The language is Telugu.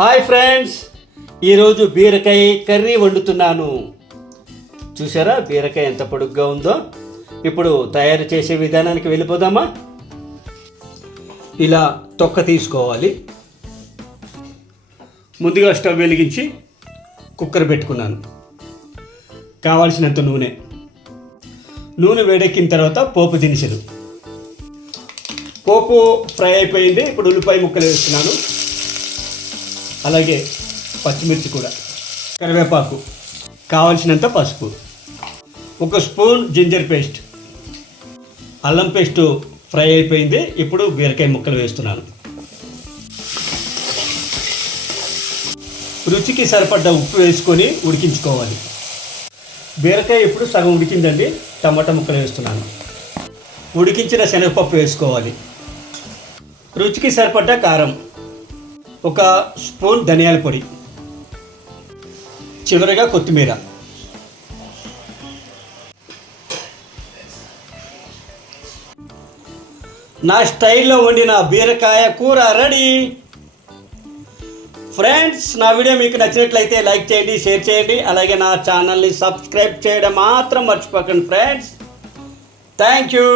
హాయ్ ఫ్రెండ్స్ ఈరోజు బీరకాయ కర్రీ వండుతున్నాను. చూసారా బీరకాయ ఎంత పొడుగ్గా ఉందో? ఇప్పుడు తయారు చేసే విధానానికి వెళ్ళిపోదామా? ఇలా తొక్క తీసుకోవాలి. ముందుగా స్టవ్ వెలిగించి కుక్కర్ పెట్టుకున్నాను. కావాల్సినంత నూనె. నూనె వేడెక్కిన తర్వాత పోపు దినుసులు. పోపు ఫ్రై అయిపోయింది. ఇప్పుడు ఉల్లిపాయ ముక్కలు వేస్తున్నాను. అలాగే పచ్చిమిర్చి కూడా. కరివేపాకు. కావలసినంత పసుపు. ఒక స్పూన్ జింజర్ పేస్ట్. అల్లం పేస్ట్ ఫ్రై అయిపోయింది. ఇప్పుడు బీరకాయ ముక్కలు వేస్తున్నాను. రుచికి సరిపడ్డ ఉప్పు వేసుకొని ఉడికించుకోవాలి. బీరకాయ ఇప్పుడు సగం ఉడికిందండి. టమాటా ముక్కలు వేస్తున్నాను. ఉడికించిన శనగపప్పు వేసుకోవాలి. రుచికి సరిపడ్డ కారం. ఒక స్పూన్ ధనియాల పొడి. చివరిగా కొత్తిమీర. నా స్టైల్లో వండిన బీరకాయ కూర రెడీ. ఫ్రెండ్స్ నా వీడియో మీకు నచ్చినట్లయితే లైక్ చేయండి షేర్ చేయండి. అలాగే నా ఛానల్ని సబ్స్క్రైబ్ చేయడం మాత్రం మర్చిపోకండి ఫ్రెండ్స్. Thank you.